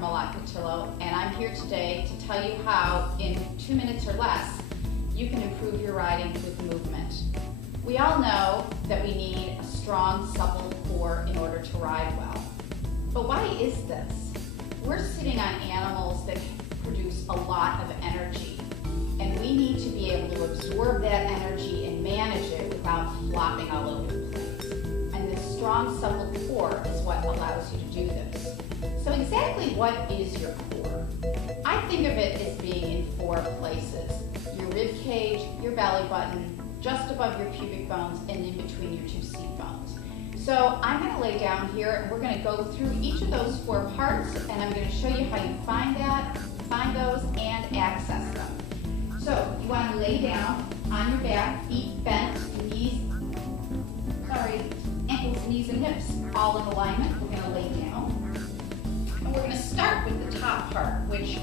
Jennifer Kotylo, and I'm here today to tell you how, in 2 minutes or less, you can improve your riding with movement. We all know that we need a strong, supple core in order to ride well. But why is this? We're sitting on animals that produce a lot of energy, and we need to be able to absorb that energy and manage it without flopping all over the place. And this strong, supple core is what allows you to do this. So exactly what is your core? I think of it as being in 4 places: your rib cage, your belly button, just above your pubic bones, and in between your 2 seat bones. So I'm going to lay down here and we're going to go through each of those 4 parts, and I'm going to show you how you find those and access them. So you want to lay down on your back, feet bent, ankles, knees, and hips all in alignment. We're going to lay down. And we're going to start with the top part, which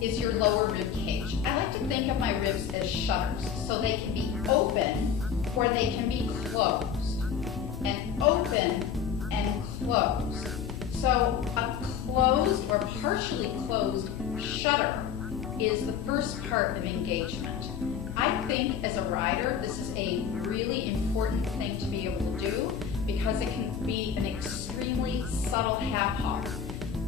is your lower rib cage. I like to think of my ribs as shutters, so they can be open or they can be closed. And open and closed. So a closed or partially closed shutter is the first part of engagement. I think as a rider, this is a really important thing to be able to do because it can be an extremely subtle half halt.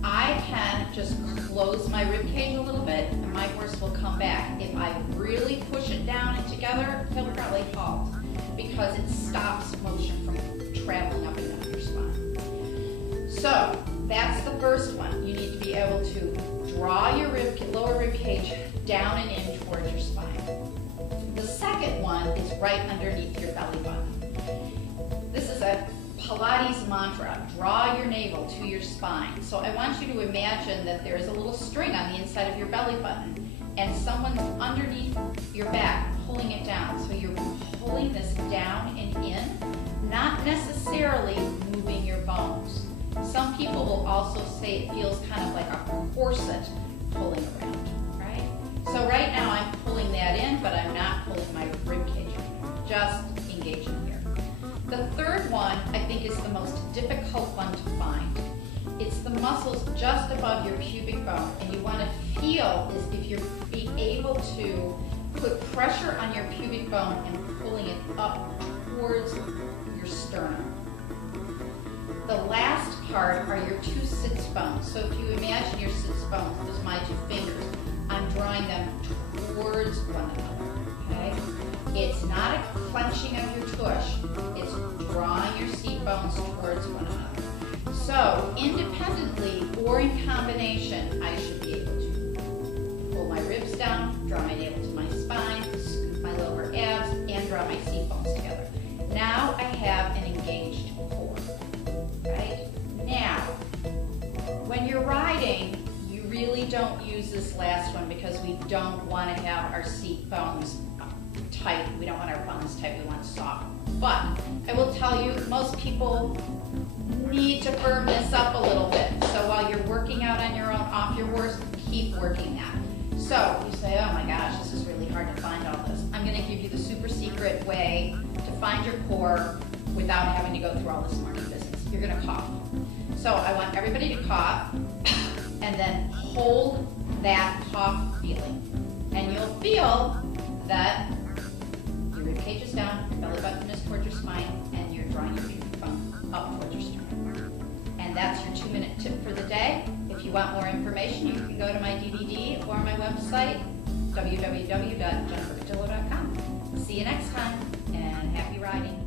I can just close my rib cage a little bit and my horse will come back. If I really push it down and together, he'll probably halt because it stops motion from traveling up and down your spine. So that's the first one. You need to be able to draw your lower rib cage down and in towards your spine. The second one is right underneath your belly button. This is a Pilates mantra: draw your navel to your spine. So I want you to imagine that there is a little string on the inside of your belly button and someone's underneath your back pulling it down. So you're pulling this down and in, not necessarily moving your bones. Some people will also say it feels kind of like a corset pulling around, right? So right now I'm pulling that in, but I'm not pulling my rib cage, just engaging here. The third one, I think, is the most difficult one to find. It's the muscles just above your pubic bone, and you want to feel as if you're being able to put pressure on your pubic bone and pulling it up towards your sternum. The last part are your 2 sits bones. So if you imagine your sits bones as my 2 fingers, I'm drawing them towards one another, okay? It's not a clenching of your tush, it's drawing your seat bones towards one another. So independently or in combination, I should be able to pull my ribs down, draw my navel to my spine, scoop my lower abs, and draw my seat bones together. Now I have an engaged core, right? Now, when you're riding, you really don't use this last one because we don't want to have our seat bones tight. We don't want our bones tight, we want soft. But I will tell you, most people need to firm this up a little bit. So while you're working out on your own, off your horse, keep working that. So you say, oh my gosh, this is really hard to find all this. I'm going to give you the super secret way to find your core without having to go through all this monkey business. You're going to cough. So I want everybody to cough and then hold that cough feeling. And you'll feel that your rib cage is down, your belly button is towards your spine, and you're drawing your pubic bone up towards your sternum. And that's your 2-minute tip for the day. If you want more information, you can go to my DVD or my website, www.jenniferkotylo.com. See you next time, and happy riding.